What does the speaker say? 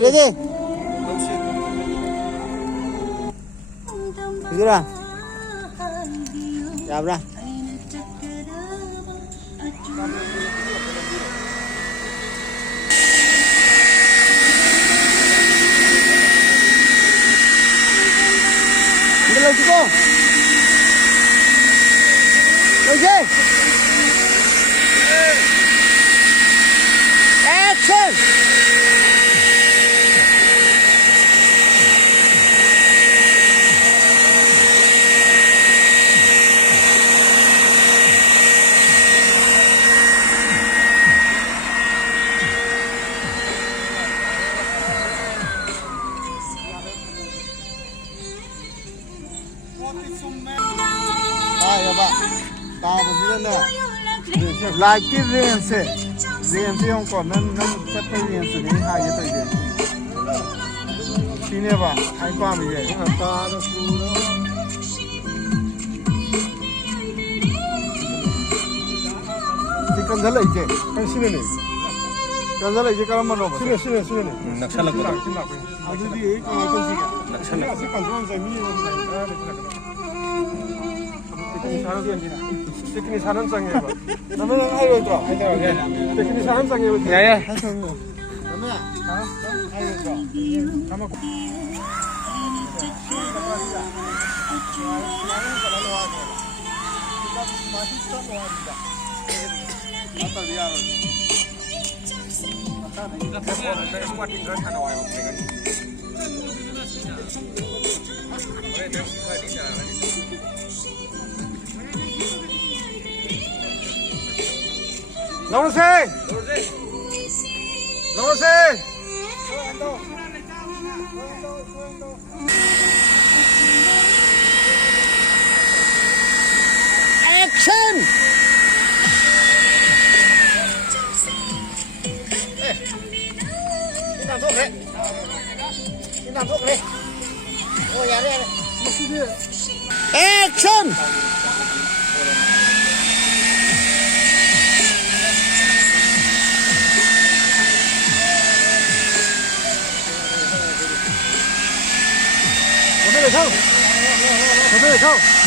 Ready. Gila. Ya, bra. Ini lagi kok. Oke. Action. Like cái riêng không còn nên chất cái riêng xử lý hai cái thời điểm khi này vào hai qua mình về ta đó thì cần rất là dễ cái xin này cần rất là dễ cái mà nó xin này nặc săn là cái đó à thì gì cái công gì nặc săn là cái cần trong giải mi cái 사는 게 아니라 테크니 사는 장이야. 나는 아이고 또. 테크니 사는 장이야. 야야. 나는 아이고 또. 가만. Noticing! Action! Action! Không.